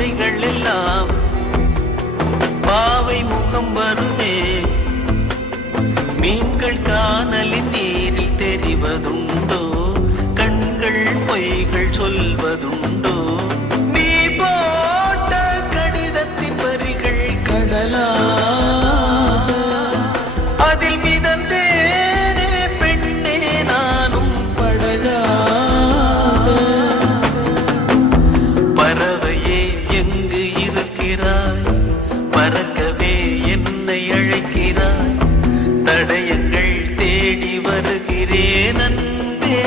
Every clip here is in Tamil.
ஆசைகள் எல்லாம் பாவை முகம் வருதே. மீன்கள் காணலின் நீரில் தெரிவதுண்டோ, கண்கள் பொய்கள் சொல்வதுண்டோ. நீ போட்ட கடிதத்தின் வரிகள் கடலாக, அதில் மிதந்தேனே பெண்ணே நானும் படகாக. பறவையே எங்கு இருக்கிறாய், பறக்கவே என்னை அழைக்கிறாய். தடயங்கள் தேடி வருகிறேன் அன்பே.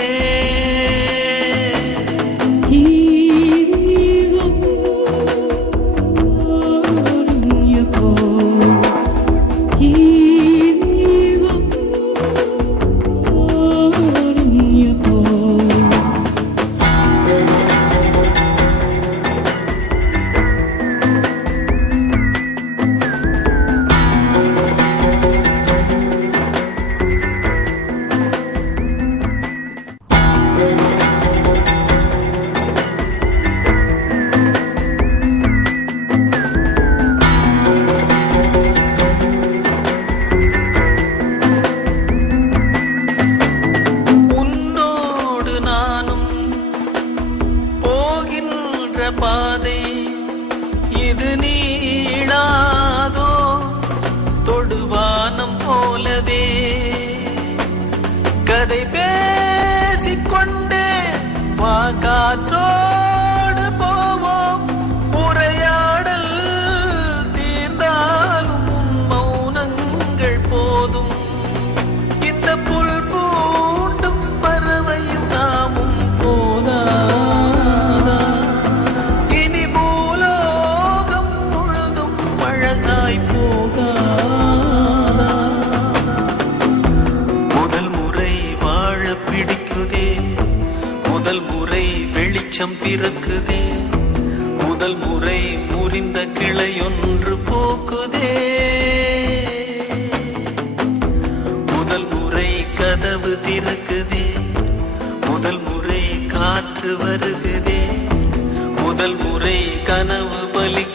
பாதை இது நீளாதோ, தொடுவானம் போலவே கதை பேசிக்கொண்டே வா காற்றோடு போவோம். உரையாடல் தீர்ந்தாலும் மௌனங்கள் போதும். இந்த புல் பூண்டும் பறவையும் நாமும் போதா, முதல் முறை வெளிச்சம் பிறக்குதே. முதல் முறை முறிந்த கிளையொன்று போக்குதே. முதல் முறை கதவு திறக்குதே. முதல் முறை காற்று வருகுதே. முதல் முறை கனவு பலி